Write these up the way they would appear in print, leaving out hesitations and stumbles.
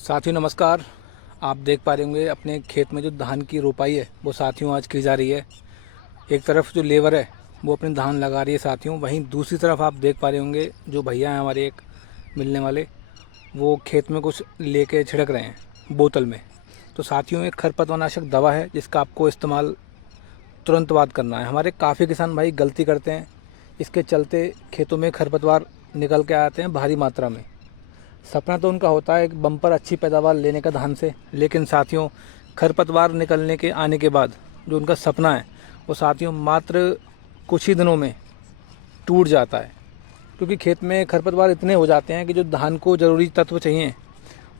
साथियों नमस्कार। आप देख पा रहे होंगे अपने खेत में जो धान की रोपाई है वो साथियों आज की जा रही है। एक तरफ जो लेबर है वो अपने धान लगा रही है साथियों, वहीं दूसरी तरफ आप देख पा रहे होंगे जो भैया हैं हमारे एक मिलने वाले, वो खेत में कुछ लेके छिड़क रहे हैं बोतल में। तो साथियों एक खरपतवारनाशक दवा है जिसका आपको इस्तेमाल तुरंत बाद करना है। हमारे काफ़ी किसान भाई गलती करते हैं, इसके चलते खेतों में खरपतवार निकल के आते हैं भारी मात्रा में। सपना तो उनका होता है एक बम्पर अच्छी पैदावार लेने का धान से, लेकिन साथियों खरपतवार निकलने के आने के बाद जो उनका सपना है वो साथियों मात्र कुछ ही दिनों में टूट जाता है। क्योंकि खेत में खरपतवार इतने हो जाते हैं कि जो धान को ज़रूरी तत्व चाहिए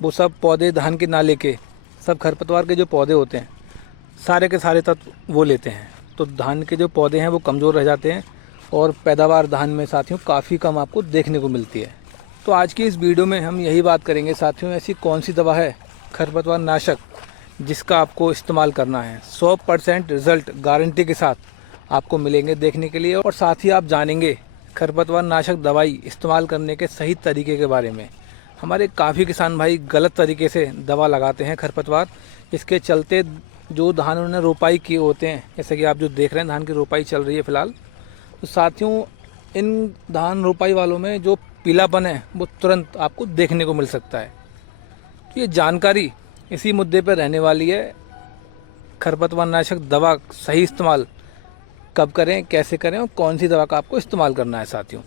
वो सब पौधे धान के ना लेके सब खरपतवार के जो पौधे होते हैं सारे के सारे तत्व वो लेते हैं। तो धान के जो पौधे हैं वो कमज़ोर रह जाते हैं और पैदावार धान में साथियों काफ़ी कम आपको देखने को मिलती है। तो आज की इस वीडियो में हम यही बात करेंगे साथियों, ऐसी कौन सी दवा है खरपतवार नाशक जिसका आपको इस्तेमाल करना है। 100% रिजल्ट गारंटी के साथ आपको मिलेंगे देखने के लिए, और साथ ही आप जानेंगे खरपतवार नाशक दवाई इस्तेमाल करने के सही तरीके के बारे में। हमारे काफ़ी किसान भाई गलत तरीके से दवा लगाते हैं खरपतवार, इसके चलते जो धान उन्होंने रोपाई किए होते हैं, जैसे कि आप जो देख रहे हैं धान की रोपाई चल रही है फ़िलहाल, तो साथियों इन धान रोपाई वालों में जो पीलापन है वो तुरंत आपको देखने को मिल सकता है। तो ये जानकारी इसी मुद्दे पर रहने वाली है, खरपतवार नाशक दवा सही इस्तेमाल कब करें, कैसे करें और कौन सी दवा का आपको इस्तेमाल करना है साथियों।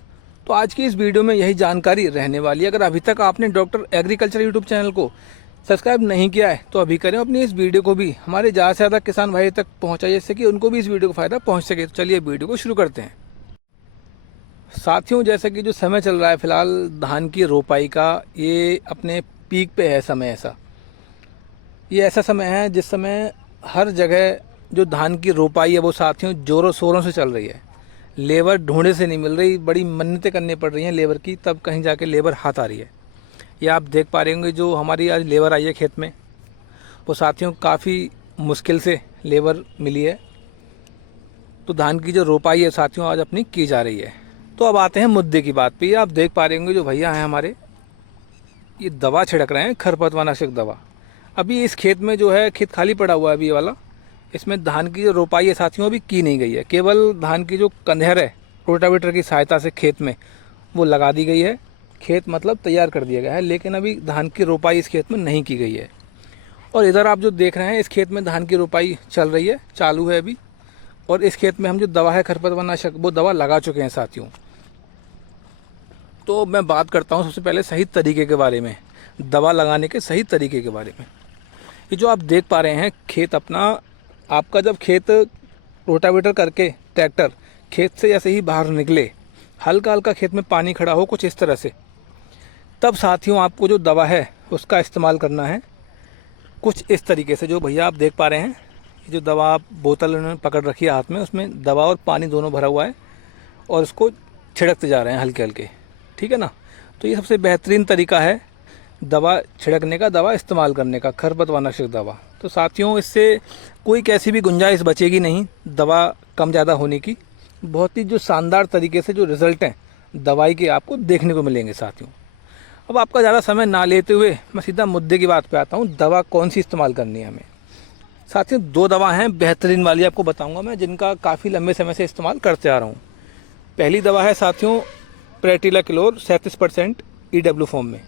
तो आज की इस वीडियो में यही जानकारी रहने वाली है। अगर अभी तक आपने डॉक्टर एग्रीकल्चर यूट्यूब चैनल को सब्सक्राइब नहीं किया है तो अभी करें। अपनी इस वीडियो को भी हमारे ज़्यादा से ज़्यादा किसान भाई तक पहुँचाइए जिससे कि उनको भी इस वीडियो का फ़ायदा पहुँच सके। तो चलिए वीडियो को शुरू करते हैं। साथियों जैसे कि जो समय चल रहा है फ़िलहाल धान की रोपाई का, ये अपने पीक पे है समय। ये ऐसा समय है जिस समय हर जगह जो धान की रोपाई है वो साथियों ज़ोरों शोरों से चल रही है। लेबर ढूंढे से नहीं मिल रही, बड़ी मन्नतें करनी पड़ रही हैं लेबर की, तब कहीं जाके लेबर हाथ आ रही है। ये आप देख पा रहे होंगे जो हमारी आज लेबर आई है खेत में, वो साथियों काफ़ी मुश्किल से लेबर मिली है। तो धान की जो रोपाई है साथियों आज अपनी की जा रही है। तो अब आते हैं मुद्दे की बात पे। ये आप देख पा रहे होंगे जो भैया हैं हमारे, ये दवा छिड़क रहे हैं खरपतवारनाशक दवा। अभी इस खेत में जो है खेत खाली पड़ा हुआ है अभी ये वाला, इसमें धान की जो रोपाई है साथियों अभी की नहीं गई है। केवल धान की जो कंधेर है रोटावेटर की सहायता से खेत में वो लगा दी गई है, खेत मतलब तैयार कर दिया गया है, लेकिन अभी धान की रोपाई इस खेत में नहीं की गई है। और इधर आप जो देख रहे हैं इस खेत में धान की रोपाई चल रही है, चालू है अभी। और इस खेत में हम जो दवा है खरपतवारनाशक वो दवा लगा चुके हैं साथियों। तो मैं बात करता हूँ सबसे पहले सही तरीके के बारे में, दवा लगाने के सही तरीके के बारे में। ये जो आप देख पा रहे हैं खेत अपना, आपका जब खेत रोटावेटर करके ट्रैक्टर खेत से जैसे ही बाहर निकले, हल्का हल्का खेत में पानी खड़ा हो कुछ इस तरह से, तब साथियों आपको जो दवा है उसका इस्तेमाल करना है कुछ इस तरीके से। जो भैया आप देख पा रहे हैं ये जो दवा आप बोतल उन्होंने पकड़ रखी है हाथ में, उसमें दवा और पानी दोनों भरा हुआ है और उसको छिड़कते जा रहे हैं हल्के हल्के, ठीक है ना। तो ये सबसे बेहतरीन तरीका है दवा छिड़कने का, दवा इस्तेमाल करने का, खरपतवारनाशक दवा। तो साथियों इससे कोई कैसी भी गुंजाइश बचेगी नहीं दवा कम ज़्यादा होने की। बहुत ही जो शानदार तरीके से जो रिज़ल्ट हैं दवाई के आपको देखने को मिलेंगे साथियों। अब आपका ज़्यादा समय ना लेते हुए मैं सीधा मुद्दे की बात पे आता हूँ, दवा कौन सी इस्तेमाल करनी है हमें। साथियों दो दवा हैं बेहतरीन वाली आपको बताऊँगा मैं, जिनका काफ़ी लंबे समय से इस्तेमाल करते आ रहा हूँ। पहली दवा है साथियों प्रेटिलाक्लोर 37% EW फॉर्म में।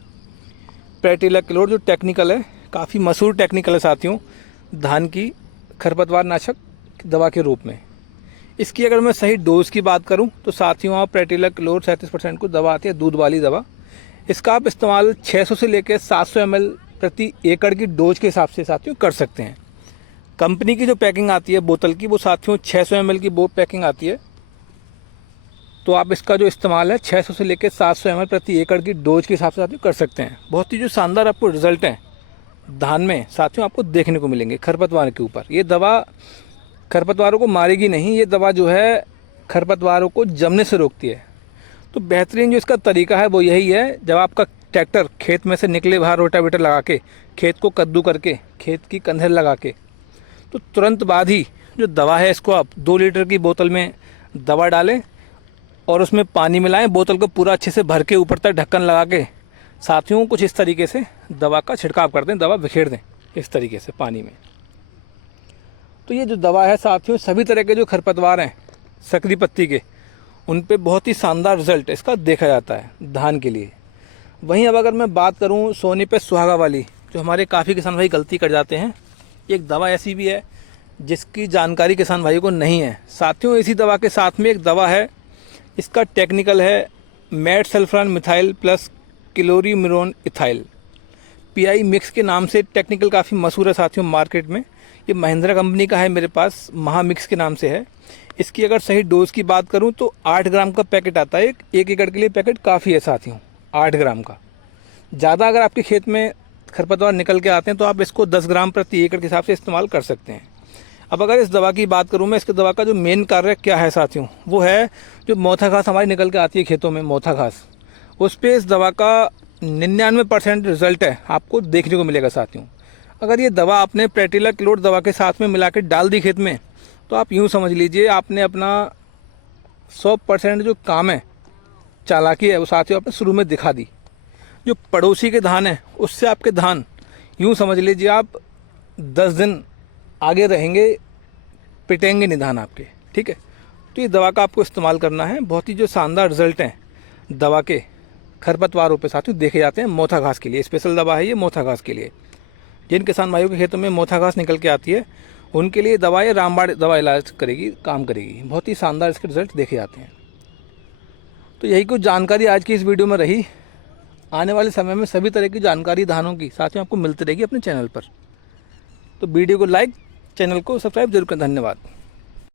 प्रेटिलाक्लोर जो टेक्निकल है, काफ़ी मशहूर टेक्निकल है साथियों धान की खरपतवार नाशक दवा के रूप में। इसकी अगर मैं सही डोज की बात करूं तो साथियों आप प्रेटिलाक्लोर 37% को दवा आती है दूध वाली दवा, इसका आप इस्तेमाल 600 से लेकर 700 ml प्रति एकड़ की डोज के हिसाब से साथियों कर सकते हैं। कंपनी की जो पैकिंग आती है बोतल की वो साथियों 600 ml की वो पैकिंग आती है। तो आप इसका जो इस्तेमाल है 600 से लेकर 700 ml प्रति एकड़ की डोज के हिसाब से साथियों कर सकते हैं। बहुत ही जो शानदार आपको रिजल्ट हैं धान में साथियों आपको देखने को मिलेंगे खरपतवार के ऊपर। ये दवा खरपतवारों को मारेगी नहीं, ये दवा जो है खरपतवारों को जमने से रोकती है। तो बेहतरीन जो इसका तरीका है वो यही है, जब आपका ट्रैक्टर खेत में से निकले बाहर रोटावेटर लगा के खेत को कद्दू करके खेत की कंधेर लगा के, तो तुरंत बाद ही जो दवा है इसको आप 2 लीटर की बोतल में दवा डालें और उसमें पानी मिलाएं, बोतल को पूरा अच्छे से भर के ऊपर तक ढक्कन लगा के साथियों कुछ इस तरीके से दवा का छिड़काव कर दें, दवा बिखेर दें इस तरीके से पानी में। तो ये जो दवा है साथियों, सभी तरह के जो खरपतवार हैं सकरी पत्ती के, उन पे बहुत ही शानदार रिजल्ट इसका देखा जाता है धान के लिए। वहीं अब अगर मैं बात करूं सोने पे सुहागा वाली, जो हमारे काफ़ी किसान भाई गलती कर जाते हैं, एक दवा ऐसी भी है जिसकी जानकारी किसान भाई को नहीं है साथियों। इसी दवा के साथ में एक दवा है, इसका टेक्निकल है metsulfuron methyl plus chlorimuron ethyl, PI mix के नाम से टेक्निकल काफ़ी मशहूर है साथियों मार्केट में। ये महिंद्रा कंपनी का है, मेरे पास महामिक्स के नाम से है। इसकी अगर सही डोज की बात करूं तो 8 ग्राम का पैकेट आता है। 1 एकड़ के लिए पैकेट काफ़ी है साथियों, 8 ग्राम का। ज़्यादा अगर आपके खेत में खरपतवार निकल के आते हैं तो आप इसको 10 ग्राम प्रति एकड़ के हिसाब से इस्तेमाल कर सकते हैं। अब अगर इस दवा की बात करूं मैं, इसके दवा का जो मेन कार्य क्या है साथियों, वो है जो मोथा घास हमारी निकल के आती है खेतों में, मोथा घास, उस पर इस दवा का 99% रिजल्ट है आपको देखने को मिलेगा साथियों। अगर ये दवा आपने प्रेटिला क्लोड दवा के साथ में मिला के डाल दी खेत में, तो आप यूँ समझ लीजिए आपने अपना 100% जो काम है, चालाकी है, वो साथियों आपने शुरू में दिखा दी। जो पड़ोसी के धान है उससे आपके धान यूँ समझ लीजिए आप 10 दिन आगे रहेंगे, पिटेंगे नहीं धान आपके, ठीक है। तो ये दवा का आपको इस्तेमाल करना है। बहुत ही जो शानदार रिजल्ट हैं दवा के खरपतवारों पे साथियों देखे जाते हैं। मोथा घास के लिए स्पेशल दवा है ये, मोथा घास के लिए। जिन किसान भाइयों के खेतों में मोथा घास निकल के आती है उनके लिए दवा ये रामबाण दवा इलाज करेगी, काम करेगी। बहुत ही शानदार इसके रिजल्ट देखे जाते हैं। तो यही कुछ जानकारी आज की इस वीडियो में रही। आने वाले समय में सभी तरह की जानकारी धानों की साथियों आपको मिलती रहेगी अपने चैनल पर। तो वीडियो को लाइक, चैनल को सब्सक्राइब जरूर करें। धन्यवाद।